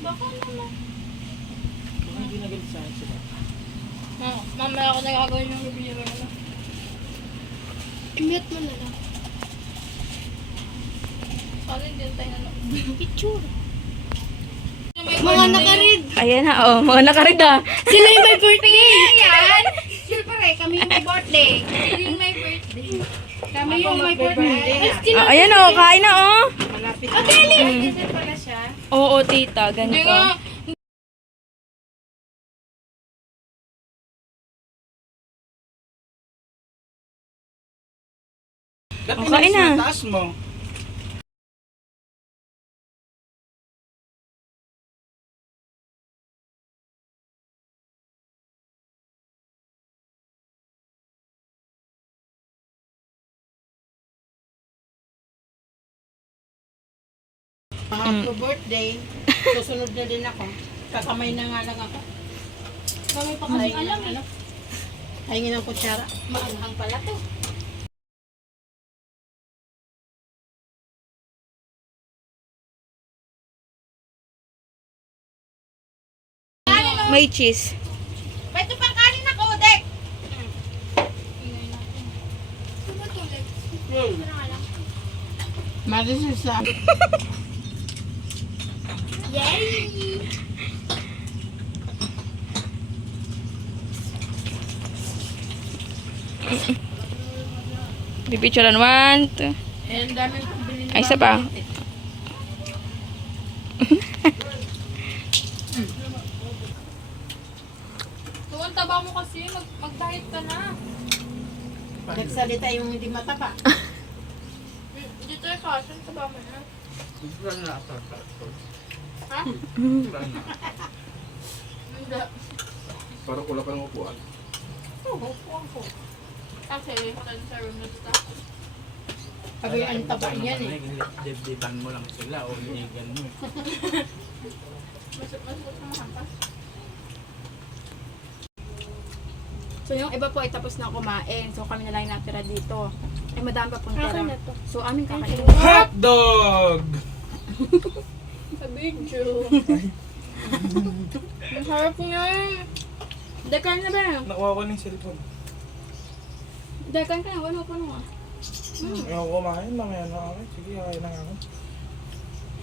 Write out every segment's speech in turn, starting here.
Baka naman. Kung hindi nagalit sa akin sila. Mamaya ako nagagawin yung review na. I-mute mo na lang. Sana hindi tayo na. Picture. Mga nakarid. Ayan na, oh. Mga nakarid ah. Sila yung may birthday. Yan! Siyempre, kami yung may birthday. Hindi yung may birthday. Kami yung may birthday. Ayan oh, kain na oh. Malapit. Ganyan pala siya. Oo, tita. Hindi Ganito. nga. Dati kain na. taas mo. Happy birthday. Susunod na din ako. Kakamay na nga lang ako. Kami pa kasi alam eh. Hingin ng kutsara. Maanghang pala to. May cheese. Pwede pang kanin na kodek. Marisis sa... Yay! Pipicturean 1, 2. Eh, ang daming bili Ay, isa pa. Tuwan taba mo kasi. Mag-diet ka na. Nagsalita yung hindi mataba. Dito yung kasan. Taba mo na. Wala na ako. Ha? Wala na. Hindi. Parang wala pa ng upuan. Oo, kuwang ko. Kasi, sa room na staff. Sabi, ang taba niyan eh. Dibdiban mo lang sila o inigan mo. Masuk sa mahampas. So yung iba po ay tapos na kumain. So kami na lang yung natira dito. Ay madami pa pong tira. Akin na to. So aming kakain. Hotdog! Sa video. Ang harap niya. Dekan na ba? Nakuha ko ng cellphone. Dekan ka na. Wala pa naman. Ayaw ko kumain. Mamaya na ako. Sige, kakain na ako.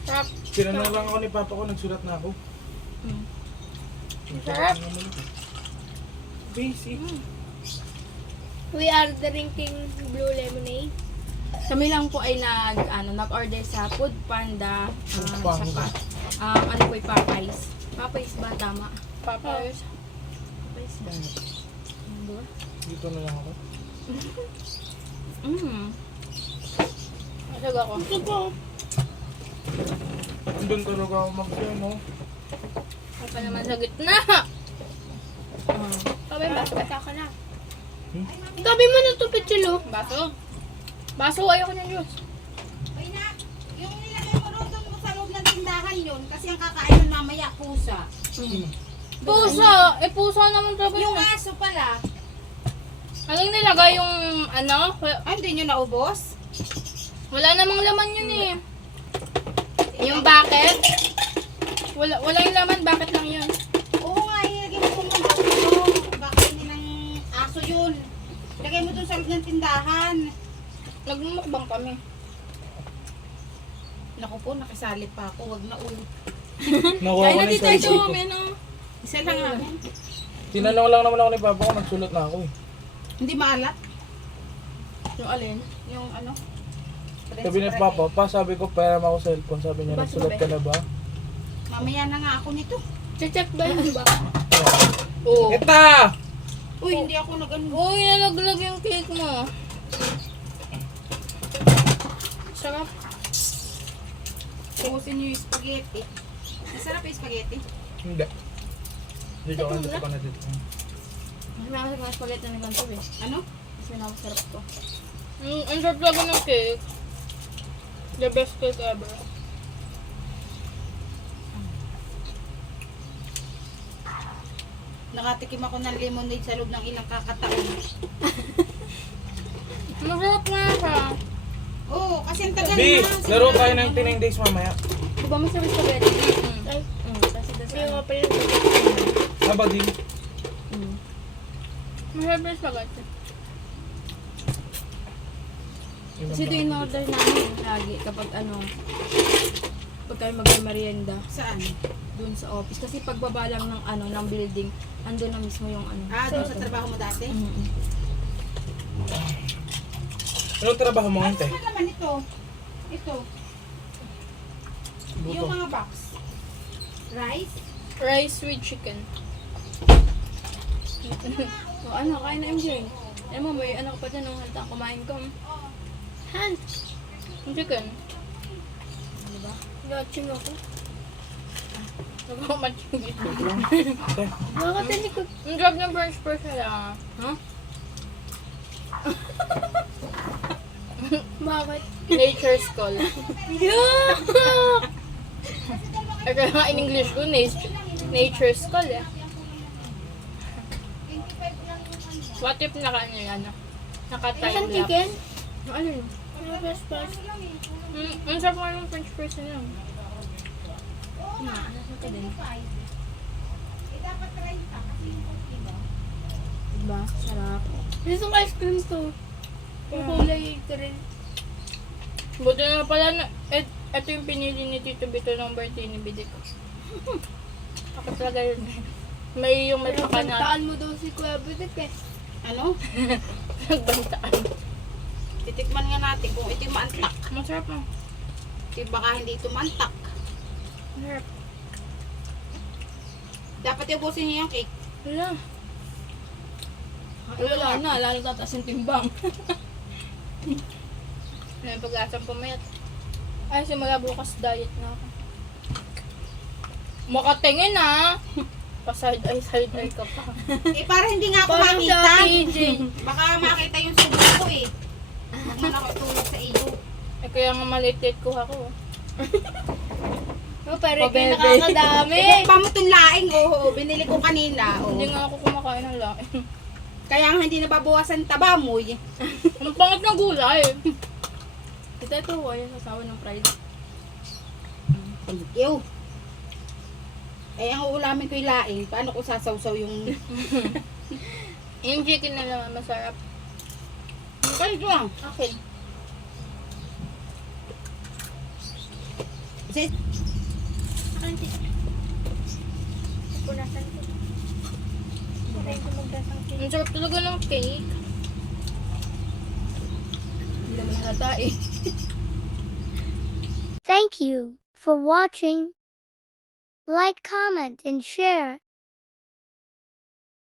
Sarap. Tinanong lang ako ni Papa ko. Nagsulat na ako. Sarap. Basic. We are drinking blue lemonade. Kami lang po ay nag-order sa Food Panda. Panda. Saka, ano po yung Popeyes. Popeyes ba? Tama. Papayos. Popeyes ba? Ano ba? Dito na lang ako. Masag ako. Ito po. Doon talaga ako mag-no. Ako pa naman sa gitna. Sabi ba? Bata ka na. Sabi mo na ito, Pichulo. Baso. Baso, ayoko niya Diyos. Ay na, yung nilagay mo doon sa loob ng tindahan yun, kasi ang kakain nun mamaya, pusa. Pusa! Eh, pusa naman talaga Yung yun. aso pala, Anong nilagay yung ano? ay hindi nyo naubos? Wala namang laman yun eh. Yung bucket? Wala yung laman, bakit lang yun? Oo nga, ilagay mo kung ano, bakain ng aso yun. Ilagay mo doon sa loob ng tindahan. Nagmumukbang kami. Naku po, nakisali pa ako, wag na ulit. Nakuha Kaya ko na ng dito ito, cellphone ko. men oh. Isa lang namin. Tinanong lang naman ako ni Papa ko. Nagsulat na ako eh. Hindi maalat. Yung alin? Yung ano? Sabi ni Papa, sabi ko pera mo ako cellphone. Sabi niya, Basta nagsulat ba? ka na ba? Mamaya na nga ako nito. Check ba yun ba? Oo. Eta! Uy, hindi ako nag-ano. Uy, nalaglag yung cake mo. Sarap. Pusin niyo yung spaghetti. Masarap yung spaghetti. Hindi. Hindi ko ako dito pa na dito. Mas may mga spaghetti na ganito eh. Ano? Mas may nakasarap to. Ang sarap talaga ng cake. The best cake ever. Nakatikim ako ng lemonade sa loob ng ilang kakataon. Masarap nga siya. Oo, kasi ang tagal B, na. laro tayo ng 10 days mamaya. Di ba masarap spaghetti? Mm. Ay, Yung nga pala. Sabadin. Masarap yung spaghetti. Kasi ito yung order namin lagi kapag pag kayo mag-merienda Saan? doon sa office. Kasi pagbaba lang ng ng building, andun na mismo yung Doon sa trabaho mo dati? Anong trabaho mo ngayon, te? Ano naman ito? Ito. Luto. Yung mga box. Rice? Rice with chicken. So kain na MJ. Alam mo, may ko pa dyan nung halta kumain ko. Han, Yung chicken. gaching ako. Nagmamatching dito. Te, Bakit hindi ko... Ang job ng French press nila. Bakit? Nature's call. Yuck! Ay, kaya nga in English ko, nature's call eh. What if naka-time Isang lapse? chicken? Ano yun? Ano best pass? Ang sarap nga yung French press nila. Diba? Sarap. Isang ice cream to. Yung kulay green. Buti na pala na, ito yung pinili ni Tito Bito ng birthday ni Bidit. Ako talaga yun. May Pero paka na pantaan mo daw si Kuya Budik eh. Ano? nagbantaan. Titikman nga natin kung ito yung maantak. Masarap mo. Baka hindi ito maantak. Masarap. Dapat ubusin niyo yung cake. Wala. Ay, wala na. Lalo tataas yung timbang. Ano yung pag-asang pumayat? Ay, simula bukas diet na ako. Makatingin ah! Pa-side eye ka pa. Para hindi nga ako Parang makita. sa PJ. Baka makita yung subo ko eh. Huwag mo na ako tulog sa iyo. Eh kaya nga maliit ko ako. Oh, pero Pabebe. kayo nakakadami. Pa mo itong laing, binili ko kanina. Hindi nga ako kumakain ng lain. Kaya nga hindi nababawasan taba mo eh. Ang pangat ng gulay. Ito, ayan, sasawa ng pride. Thank you. Eh, ang uulamin ko yung laing. Paano ko sasawsaw yung... Yung chicken na naman masarap. Kaya lang. Akin. Kasi Punasan ko. Punasan ko magdasang cake. Ang sarap talaga ng cake. Hindi naman halata eh. Thank you for watching. Like, comment, and share.